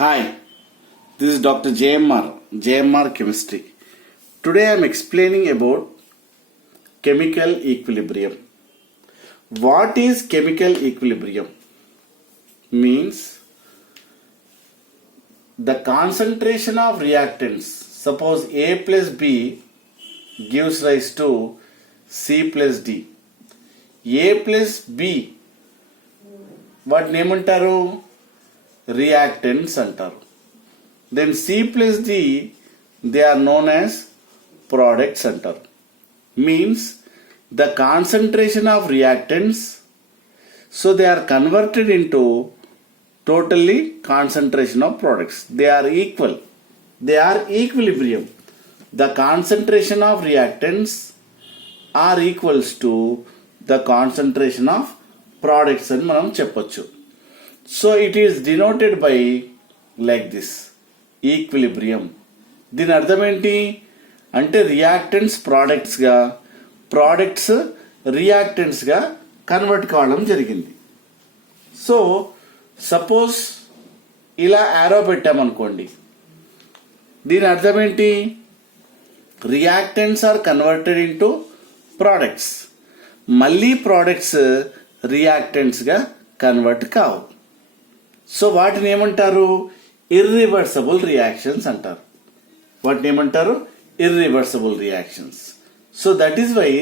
Hi, this is Dr. JMR Chemistry. Today I am explaining about chemical equilibrium. What is chemical equilibrium? Means the concentration of reactants. Suppose A plus B gives rise to C plus D. A plus B what name antaru? Reactants antaru. Then C plus D, they are known as products antaru. Means the concentration of reactants, so they are converted into totally concentration of products. They are equal. They are equilibrium. The concentration of reactants are equals to the concentration of products అని మనం చెప్పొచ్చు. So it is denoted by like this equilibrium. దీని అర్థం ఏంటి అంటే reactants ప్రోడక్ట్స్గా, products రియాక్టెంట్స్గా convert కావడం జరిగింది. సో సపోజ్ ఇలా యారో పెట్టామనుకోండి, దీని అర్థం ఏంటి? Reactants are converted into products. మళ్ళీ ప్రోడక్ట్స్ రియాక్టెంట్స్గా కన్వర్ట్ కావు. సో వాటిని ఏమంటారు? ఇర్రివర్సబుల్ రియాక్షన్స్ అంటారు. వాటిని ఏమంటారు? Irreversible reactions. So that is why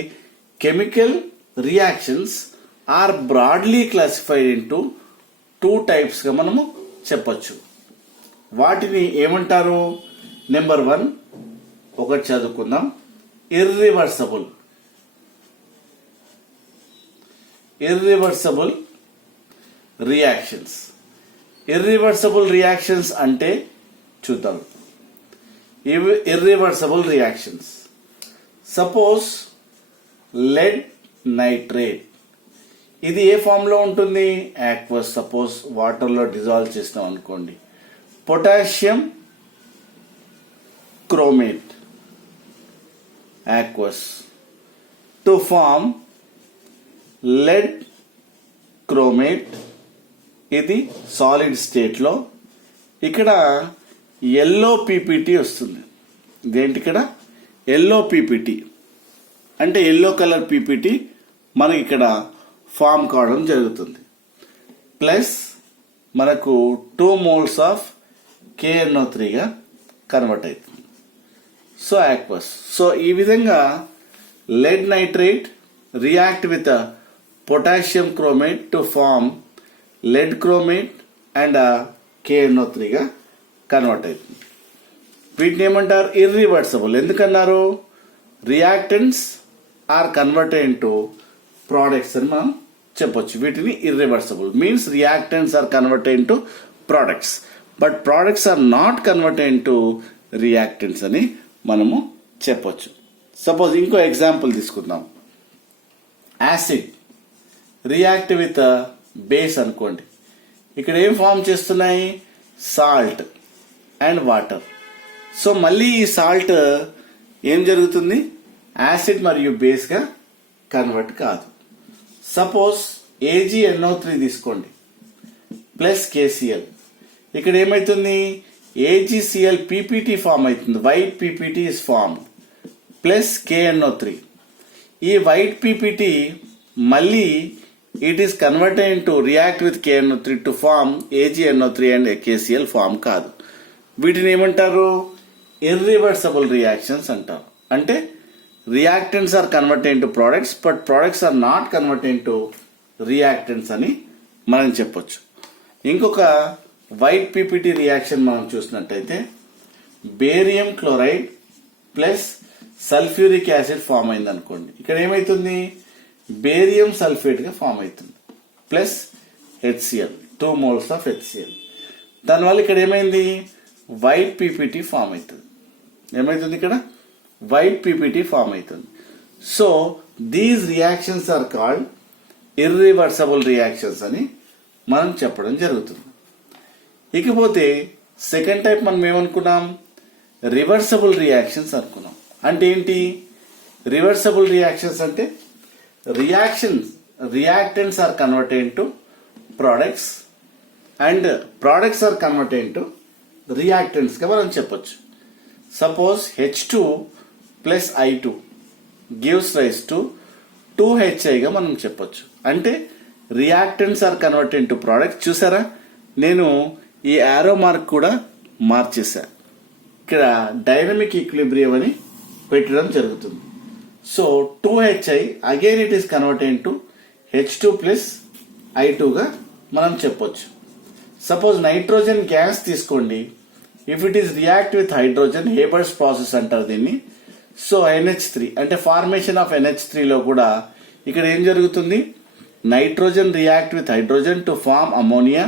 chemical reactions are broadly classified into 2 టైప్స్గా మనము చెప్పచ్చు. వాటిని ఏమంటారు? నెంబర్ 1 ఒకటి చదువుకుందాం. Irreversible reactions. ఇర్రివర్సబుల్ రియాక్షన్స్ అంటే చూద్దాం. Irreversible reactions suppose lead nitrate, ఇది ఏ ఫామ్ లో ఉంటుంది? యాక్వస్. సపోజ్ వాటర్ లో డిజాల్వ్ చేస్తాం అనుకోండి. Potassium chromate, aqueous, to form lead chromate. ఇది సాలిడ్ స్టేట్ లో. ఇక్కడ ఎల్లో పీపీటీ వస్తుంది. ఇదేంటి? ఇక్కడ ఎల్లో పీపీటీ అంటే ఎల్లో కలర్ పీపీటీ మనకి ఇక్కడ ఫామ్ కావడం జరుగుతుంది. ప్లస్ మనకు 2 moles ఆఫ్ KNO3గా కన్వర్ట్ అవుతుంది. So aqueous. సో ఈ విధంగా lead nitrate react with potassium chromate to form lead chromate and KNO3గా కన్వర్ట్ అవుతుంది. వీటిని ఏమంటారు? ఇర్రివర్సబుల్. ఎందుకన్నారు? Reactants are converted into products అని మనం చెప్పొచ్చు. వీటిని irreversible means reactants are converted into products, but products are not converted into reactants అని మనము చెప్పొచ్చు. సపోజ్ ఇంకో ఎగ్జాంపుల్ తీసుకుందాం. యాసిడ్ రియాక్ట్ విత్ బేస్ అనుకోండి. ఇక్కడ ఏం ఫామ్ చేస్తున్నాయి? Salt and water. సో మళ్ళీ ఈ సాల్ట్ ఏం జరుగుతుంది? యాసిడ్ మరియు బేస్గా కన్వర్ట్ కాదు. సపోజ్ AgNO3 తీసుకోండి ప్లస్ KCl. ఇక్కడ ఏమైతుంది? AgCl PPT ఫామ్ అవుతుంది. White PPT is form plus KNO3. ఈ వైట్ PPT మళ్ళీ it is converted into react with KNO3 to form AgNO3 and KCl form కాదు. వీటిని ఏమంటారు? ఇర్రివర్సబుల్ రియాక్షన్స్ అంటారు. అంటే reactants are converted into products, but products are not converted into reactants అని మనం చెప్పొచ్చు. ఇంకొక వైట్ PPT రియాక్షన్ మనం చూసినట్టయితే barium chloride plus sulphuric acid form అయింది అనుకోండి. ఇక్కడ ఏమైతుంది? బేరియం సల్ఫేట్ గా ఫామ్ అవుతుంది plus HCl, 2 moles of HCl. దానివల్ల ఇక్కడ ఏమైంది? వైట్ PPT ఫామ్ అవుతుంది. ఏమైతుంది? ఇక్కడ వైట్ PPT ఫామ్ అవుతుంది. So these reactions are called irreversible reactions అని మనం చెప్పడం జరుగుతుంది. ఇకపోతే సెకండ్ టైప్ మనం ఏమనుకున్నాం? రివర్సబుల్ రియాక్షన్స్ అనుకున్నాం. అంటే ఏంటి? రివర్సబుల్ రియాక్షన్స్ అంటే reactants are converted into products and products are converted into reactants గా మనం చెప్పొచ్చు. Suppose H2 plus I2 gives rise to 2HI గా మనం చెప్పొచ్చు. అంటే reactants are converted to product. చూసారా, నేను ఈ యారో మార్క్ కూడా మార్చేసా. ఇక్కడ డైనమిక్ ఈక్విలిబ్రియం అని పెట్టడం జరుగుతుంది. So 2HI again it is converted to H2 plus I2 గా మనం చెప్పొచ్చు. సపోజ్ నైట్రోజన్ గ్యాస్ తీసుకోండి. If it is react with hydrogen, Haber's process అంటారు దీన్ని. సో NH3 అంటే ఫార్మేషన్ ఆఫ్ NH3 లో కూడా ఇక్కడ ఏం జరుగుతుంది, nitrogen react with hydrogen to form ammonia.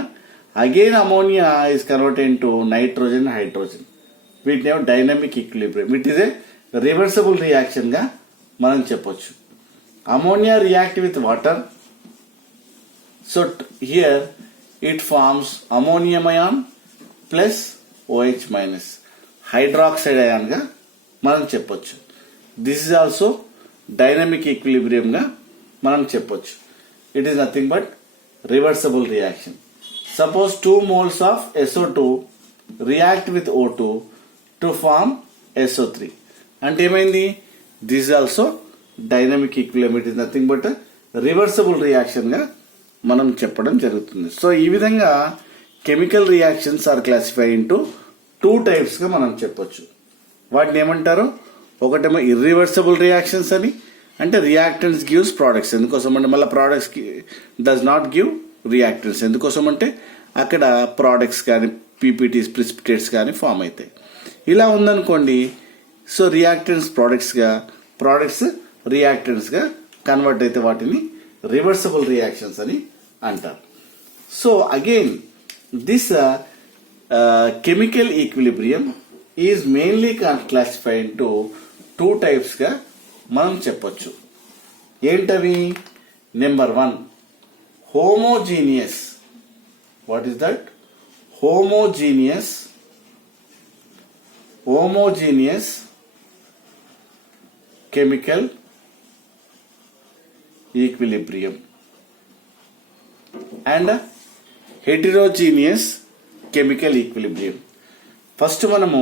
Again ammonia is converted to nitrogen hydrogen. వీటిని dynamic equilibrium. It is a reversible reaction గా మనం చెప్పొచ్చు. Ammonia react with water. So here it forms ammonium ion plus OH minus hydroxide ion గా మనం చెప్పొచ్చు. This is also dynamic equilibrium గా మనం చెప్పొచ్చు. It is nothing but reversible reaction. Suppose 2 moles of SO2 react with O2 to form SO3. అంటే ఏమైంది, this is also dynamic equilibrium. It is nothing but reversible reaction గా మనం చెప్పడం జరుగుతుంది. So ఈ విధంగా chemical reactions are classified into 2 types గా మనం చెప్పొచ్చు. వాటిని ఏమంటారు, ఒకటేమో ఇర్రివర్సబుల్ రియాక్షన్స్ అని, అంటే రియాక్టెంట్స్ గివ్స్ ప్రోడక్ట్స్. ఎందుకోసం అంటే మళ్ళీ products does not give reactants. ఎందుకోసం అంటే అక్కడ ప్రోడక్ట్స్ కానీ పీపీటీస్ ప్రిసిపిటేట్స్ కానీ ఫామ్ అవుతాయి. ఇలా ఉందనుకోండి, సో రియాక్టెంట్స్ ప్రోడక్ట్స్గా, ప్రోడక్ట్స్ రియాక్టెంట్స్గా కన్వర్ట్ అయితే వాటిని రివర్సబుల్ రియాక్షన్స్ అని అంటారు. So again this chemical equilibrium is mainly classified into 2 types గా మనం చెప్పొచ్చు. ఏంటవి, number 1 homogeneous. What is that, homogeneous chemical equilibrium and heterogeneous chemical equilibrium. First మనము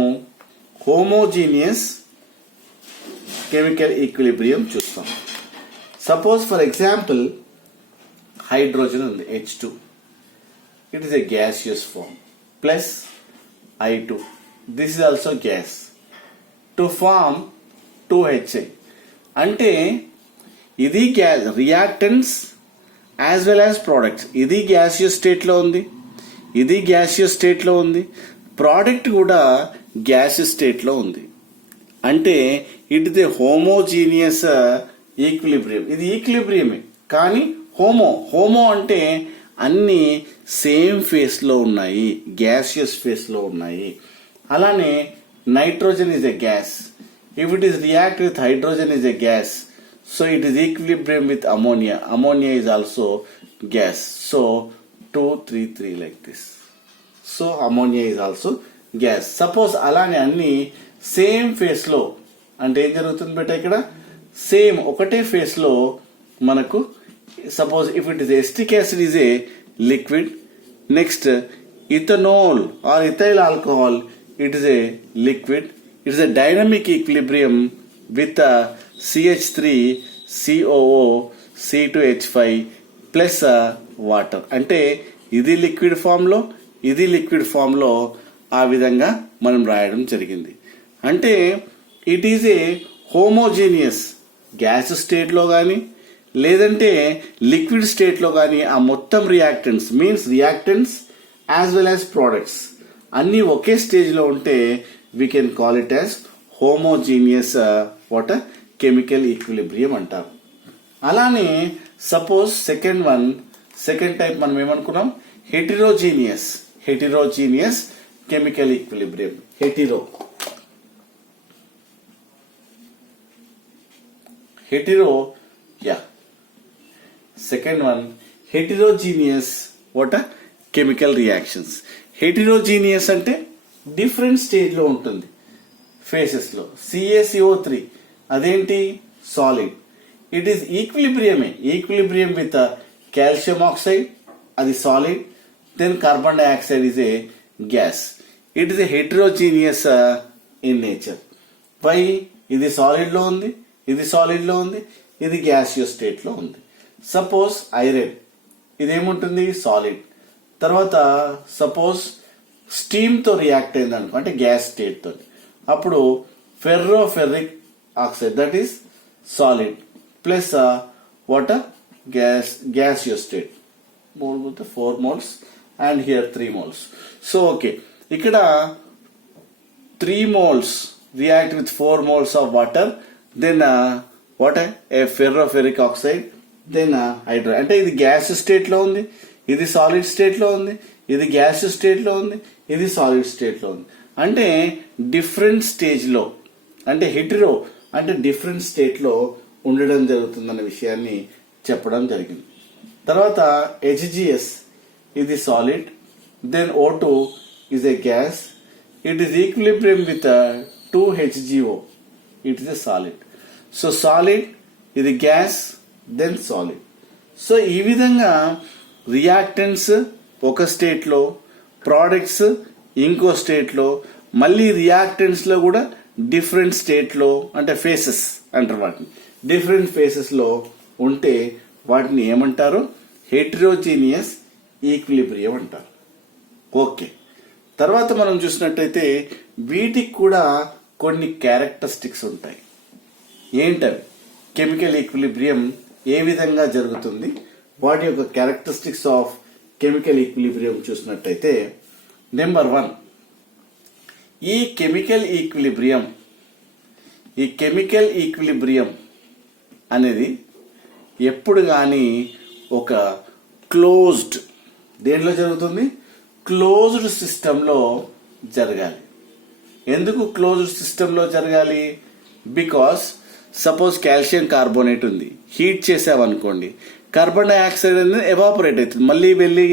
హోమోజీనియస్ కెమికల్ ఈక్విలిబ్రియం చూస్తాం. సపోజ్ ఫర్ ఎగ్జాంపుల్ హైడ్రోజన్ ఉంది H2, it is a gaseous form, plus I2, this is also gas, to form 2HI. అంటే ఇది reactants as well as products. ఇది gaseous state లో ఉంది, ఇది gaseous state లో ఉంది, ప్రోడక్ట్ కూడా గ్యాసియస్ స్టేట్ లో ఉంది. అంటే it is A homogeneous equilibrium. ఇది ఈక్విలిబ్రియమే కానీ హోమో అంటే అన్ని సేమ్ ఫేస్ లో ఉన్నాయి, గ్యాసియస్ ఫేస్ లో ఉన్నాయి. అలానే nitrogen is a gas. If it is react with hydrogen is a gas. So it is equilibrium with ammonia. Ammonia is also gas. So 2, 3, 3 like this. So ammonia is also gas. Suppose అలానే అన్ని same face లో, అంటే ఏం జరుగుతుంది బేట, ఇక్కడ same ఒకటే phase లో మనకు suppose if it is acetic acid is a liquid, next ethanol or ethyl alcohol it is a liquid. It is a dynamic equilibrium with CH3 COO C2H5 plus water. అంటే ఇది liquid form లో, ఇది liquid form లో ఆ విధంగా మనం రాయడం జరిగింది. అంటే it is a homogeneous gas state లో కానీ లేదంటే లిక్విడ్ స్టేట్ లో కానీ ఆ మొత్తం reactants means reactants as well as products అన్ని ఒకే స్టేజ్ లో ఉంటే we can call it as homogeneous water chemical equilibrium అంటారు. అలానే సపోజ్ సెకండ్ టైప్ మనం ఏమనుకున్నాం, heterogeneous chemical equilibrium. Second one heterogeneous water chemical reactions. Heterogeneous అంటే డిఫరెంట్ స్టేజ్ లో ఉంటుంది ఫేసెస్ లో. CaCO3 అదేంటి, solid. It is equilibrium with calcium oxide, అది solid. Then carbon dioxide is a gas. It is heterogeneous in nature. Why? ఇది solid లో ఉంది, ఇది సాలిడ్ లో ఉంది, ఇది గ్యాసియస్ స్టేట్ లో ఉంది. సపోజ్ ఐరన్ ఇదేముంటుంది సాలిడ్, తర్వాత సపోజ్ స్టీమ్ తో రియాక్ట్ అయింది అనుకో, అంటే గ్యాస్ స్టేట్ తో, అప్పుడు ferroferric oxide that is solid plus water gaseous state. 4 moles and here 3 moles. So okay, ఇక్కడ 3 moles react with 4 moles of water, then what a ferroferric oxide, then hydro. అంటే ఇది gas state లో ఉంది, ఇది solid state లో ఉంది, ఇది gas state లో ఉంది, ఇది సాలిడ్ స్టేట్ లో ఉంది. అంటే డిఫరెంట్ స్టేజ్ లో, అంటే హెటరో అంటే డిఫరెంట్ స్టేట్ లో ఉండడం జరుగుతుందన్న విషయాన్ని చెప్పడం జరిగింది. తర్వాత హెచ్జిఎస్ ఇది solid, then O2 is a gas, it is equilibrium with 2HGO, it is a solid. So solid ఇది గ్యాస్ దెన్ సాలిడ్. సో ఈ విధంగా రియాక్టెంట్స్ ఒక స్టేట్ లో, ప్రోడక్ట్స్ ఇంకో స్టేట్ లో, మళ్ళీ రియాక్టెంట్స్ లో కూడా డిఫరెంట్ స్టేట్ లో, అంటే ఫేసెస్ అంటారు వాటిని, డిఫరెంట్ ఫేసెస్ లో ఉంటే వాటిని ఏమంటారు? హెటరోజీనియస్ ఈక్విలిబ్రియం అంటారు. ఓకే, తర్వాత మనం చూసినట్టయితే వీటికి కూడా కొన్ని క్యారెక్టరిస్టిక్స్ ఉంటాయి. ఏంటవి? కెమికల్ ఈక్విలిబ్రియం ఏ విధంగా జరుగుతుంది, వాటి యొక్క క్యారెక్టరిస్టిక్స్ ఆఫ్ కెమికల్ ఈక్విలిబ్రియం చూసినట్టయితే, నెంబర్ 1, ఈ కెమికల్ ఈక్విలిబ్రియం అనేది ఎప్పుడు కానీ ఒక క్లోజ్డ్, దేంట్లో జరుగుతుంది? క్లోజ్డ్ సిస్టంలో జరగాలి. ఎందుకు క్లోజ్డ్ సిస్టంలో జరగాలి? బికాస్ సపోజ్ కాల్షియం కార్బోనేట్ ఉంది, హీట్ చేసావనుకోండి, కార్బన్ డైఆక్సైడ్ అనేది ఎవాపరేట్ అవుతుంది, మళ్ళీ వెళ్ళి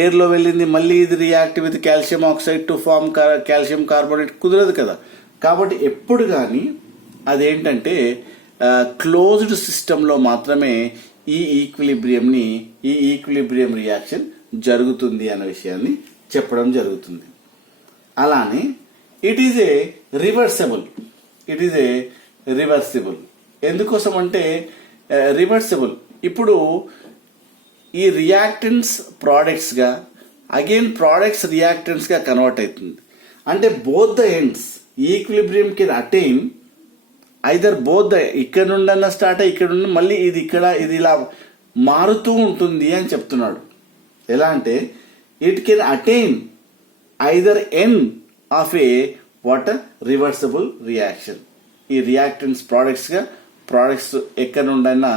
ఎయిర్లో వెళ్ళింది, మళ్ళీ ఇది react with calcium oxide to form calcium carbonate, కుదరదు కదా. కాబట్టి ఎప్పుడు కానీ అదేంటంటే క్లోజ్డ్ సిస్టంలో మాత్రమే ఈ ఈక్విలిబ్రియం రియాక్షన్ జరుగుతుంది అన్న విషయాన్ని చెప్పడం జరుగుతుంది. అలానే ఇట్ ఈజ్ ఏ రివర్సిబుల్. ఎందుకోసం అంటే రివర్సిబుల్, ఇప్పుడు ఈ రియాక్టెంట్స్ ప్రోడక్ట్స్ గా అగైన్ ప్రోడక్ట్స్ రియాక్టెంట్స్ గా కన్వర్ట్ అవుతుంది. అంటే both the ends equilibrium can attain either both the, ఇక్కడ నుండన్నా స్టార్ట్ అయ్యి ఇక్కడ నుండి మళ్ళీ ఇది ఇక్కడ, ఇది ఇలా మారుతూ ఉంటుంది అని చెప్తున్నాడు. ఎలా అంటే it can attain either end of A water reversible reaction. ఈ రియాక్టెంట్స్ ప్రోడక్ట్స్ ఎక్కడ నుండైనా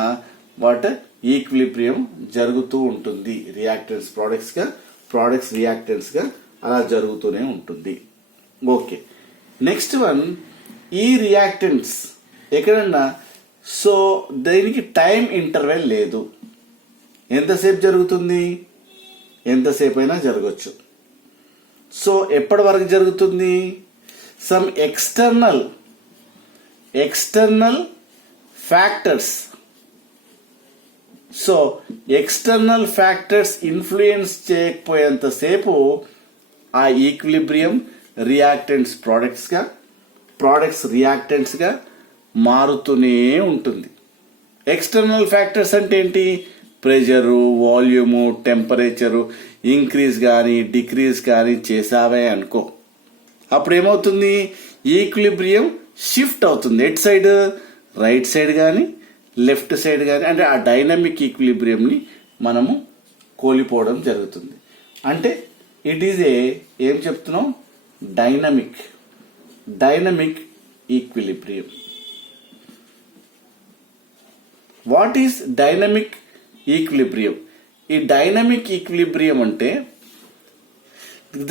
వాటర్ ఈక్విలిబ్రియం జరుగుతూ ఉంటుంది. రియాక్టెంట్స్ ప్రోడక్ట్స్ రియాక్టెంట్స్ గా అలా జరుగుతూనే ఉంటుంది. ఓకే, నెక్స్ట్ వన్, ఈ రియాక్టెంట్స్ ఎక్కడన్నా, సో దీనికి టైం ఇంటర్వెల్ లేదు. ఎంతసేపు జరుగుతుంది? ఎంతసేపు అయినా జరగచ్చు. సో ఎప్పటి వరకు జరుగుతుంది? Some external factors. So external factors influence చేయకపోయేంతసేపు ఆ ఈక్విలిబ్రియం ప్రోడక్ట్స్ రియాక్టెంట్స్ గా మారుతూనే ఉంటుంది. ఎక్స్టర్నల్ ఫ్యాక్టర్స్ అంటే ఏంటి? ప్రెషరు, వాల్యూము, టెంపరేచరు ఇంక్రీజ్ కానీ డిక్రీజ్ కానీ చేసావే అనుకో, అప్పుడు ఏమవుతుంది? ఈక్విలిబ్రియం షిఫ్ట్ అవుతుంది. At side? రైట్ సైడ్ కానీ లెఫ్ట్ సైడ్ కానీ, అంటే ఆ డైనమిక్ ఈక్విలిబ్రియంని మనము కోల్పోవడం జరుగుతుంది. అంటే ఇట్ ఈజ్ ఏం చెప్తున్నాం? Dynamic equilibrium. What is dynamic equilibrium? ఈ డైనమిక్ ఈక్విలిబ్రియం అంటే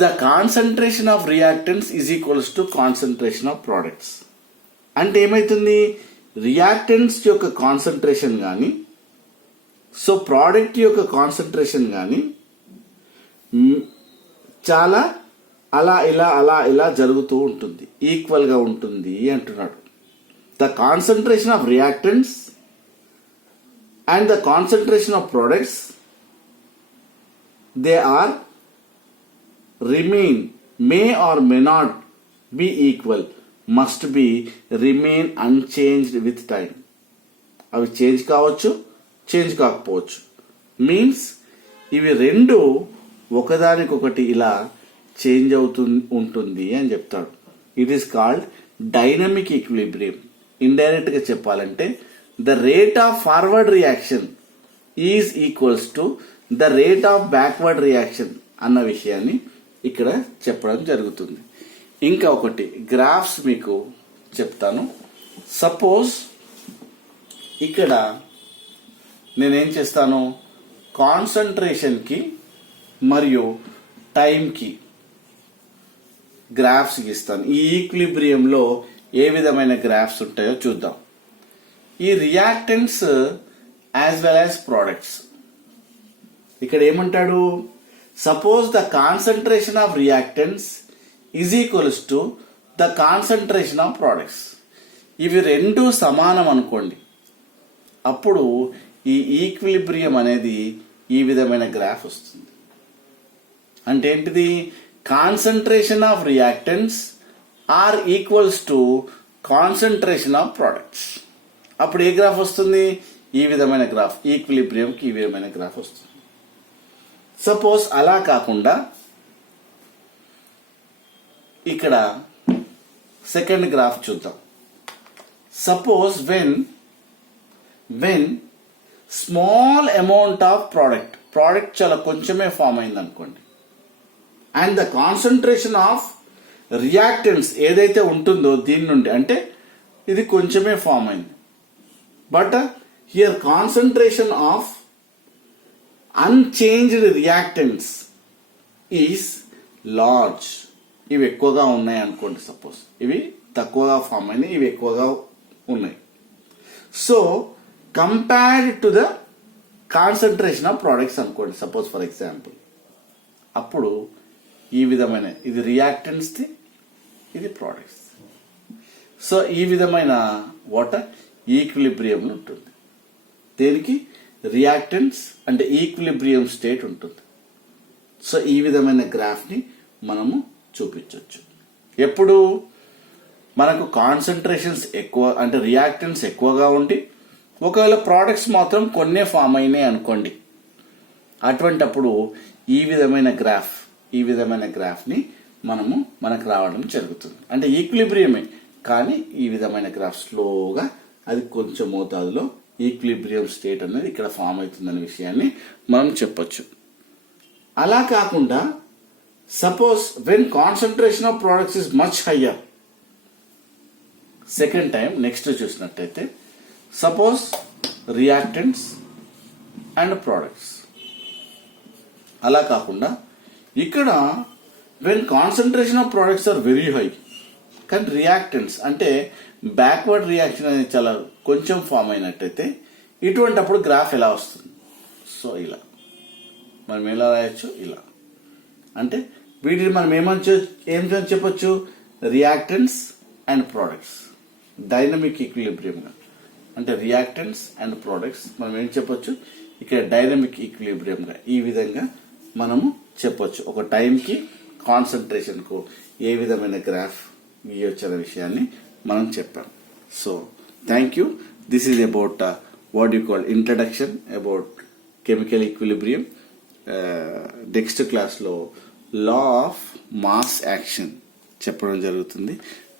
the concentration of reactants is equals to concentration of products. అంటే ఏమైతుంది? రియాక్టెంట్స్ యొక్క కాన్సన్ట్రేషన్ కానీ, సో ప్రోడక్ట్ యొక్క కాన్సన్ట్రేషన్ కానీ చాలా అలా జరుగుతూ ఉంటుంది, ఈక్వల్ గా ఉంటుంది అంటున్నాడు. The concentration of reactants and the concentration of products, they are remain may or may not be equal, must be remain unchanged with time. అవి చేంజ్ కావచ్చు, చేంజ్ కాకపోవచ్చు. మీన్స్ ఇవి రెండు ఒకదానికొకటి ఇలా చేంజ్ ఉంటుంది అని చెప్తాడు. It is called dynamic equilibrium. Indirect గా చెప్పాలంటే the rate of forward reaction is equals to the rate of backward reaction అన్న విషయాన్ని ఇక్కడ చెప్పడం జరుగుతుంది. ఇంకా ఒకటి గ్రాఫ్స్ మీకు చెప్తాను. సపోజ్ ఇక్కడ నేనేం చేస్తాను, కాన్సంట్రేషన్కి మరియు టైంకి గ్రాఫ్స్ గీస్తాను. ఈ ఈక్విలిబ్రియంలో ఏ విధమైన గ్రాఫ్స్ ఉంటాయో చూద్దాం. ఈ reactants as well as products. ఇక్కడ ఏమంటాడు, suppose the concentration of reactants is equals to the concentration of products. ఇవి రెండు సమానం అనుకోండి, అప్పుడు ఈ ఈక్విలిబ్రియం అనేది ఈ విధమైన గ్రాఫ్ వస్తుంది. అంటే ఏంటిది, concentration of reactants are equals to concentration of products. అప్పుడు ఏ గ్రాఫ్ వస్తుంది, ఈ విధమైన గ్రాఫ్, ఈక్విలిబ్రియంకి ఈ విధమైన గ్రాఫ్ వస్తుంది. సపోజ్ అలా కాకుండా ఇక్కడ సెకండ్ గ్రాఫ్ చూద్దాం. Suppose when small amount of product చాలా కొంచెమే ఫామ్ అయింది అనుకోండి, and the concentration of reactants ఏదైతే ఉంటుందో దీని నుండి, అంటే ఇది కొంచెమే ఫామ్ అయింది, but here concentration of unchanged reactants is large. ఇవి ఎక్కువగా ఉన్నాయి అనుకోండి, సపోజ్ ఇవి తక్కువగా ఫామ్ అయినాయి, ఇవి ఎక్కువగా ఉన్నాయి. So compared to the concentration of products అనుకోండి, సపోజ్ ఫర్ ఎగ్జాంపుల్. అప్పుడు ఈ విధమైన, ఇది రియాక్టెంట్స్ది, ఇది ప్రోడక్ట్స్. సో ఈ విధమైన వాటర్ ఈక్విలిబ్రియం ఉంటుంది. దేనికి, రియాక్టెంట్స్ అంటే ఈక్విలిబ్రియం స్టేట్ ఉంటుంది. సో ఈ విధమైన గ్రాఫ్ని మనము చూపించవచ్చు. ఎప్పుడు మనకు కాన్సంట్రేషన్స్ ఎక్కువ అంటే రియాక్టెంట్స్ ఎక్కువగా ఉండి ఒకవేళ ప్రోడక్ట్స్ మాత్రం కొన్నే ఫామ్ అయినాయి అనుకోండి, అటువంటప్పుడు ఈ విధమైన గ్రాఫ్ని మనకు రావడం జరుగుతుంది. అంటే ఈక్విలిబ్రియమే, కానీ ఈ విధమైన గ్రాఫ్ స్లోగా అది కొంచెం మోతాదులో ఈక్విలిబ్రియం స్టేట్ అనేది ఇక్కడ ఫామ్ అవుతుందనే విషయాన్ని మనం చెప్పొచ్చు. అలా కాకుండా suppose when concentration of products is much higher, second time next చూసినట్టయితే సపోజ్ రియాక్టెంట్స్ అండ్ ప్రోడక్ట్స్. అలా కాకుండా ఇక్కడ when concentration of products are very high, కానీ రియాక్టెంట్స్ అంటే బ్యాక్వర్డ్ రియాక్షన్ అనేది చాలా కొంచెం ఫామ్ అయినట్టయితే ఇటువంటి అప్పుడు గ్రాఫ్ ఎలా వస్తుంది. సో ఇలా మనం ఎలా రాయొచ్చు, ఇలా. అంటే వీటిని మనం ఏం చెప్పొచ్చు, రియాక్టెంట్స్ అండ్ ప్రోడక్ట్స్ డైనమిక్ ఈక్విలిబ్రియంగా. అంటే రియాక్టెంట్స్ అండ్ ప్రోడక్ట్స్ మనం ఏం చెప్పొచ్చు, ఇక్కడ డైనమిక్ ఈక్విలిబ్రియంగా ఈ విధంగా మనము చెప్పొచ్చు. ఒక టైంకి కాన్సంట్రేషన్కు ఏ విధమైన గ్రాఫ్ గీయొచ్చు అనే విషయాన్ని మనం చెప్పాం. So thank you. This is about what you call introduction about chemical equilibrium. Next క్లాస్లో లా ఆఫ్ మాస్ యాక్షన్ చెప్పడం జరుగుతుంది.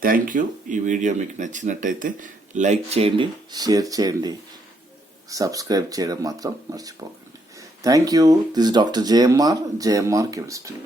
Thank you. ఈ వీడియో మీకు నచ్చినట్టయితే లైక్ చేయండి, షేర్ చేయండి, సబ్స్క్రైబ్ చేయడం మాత్రం మర్చిపోకండి. Thank you. This doctor JMR chemistry.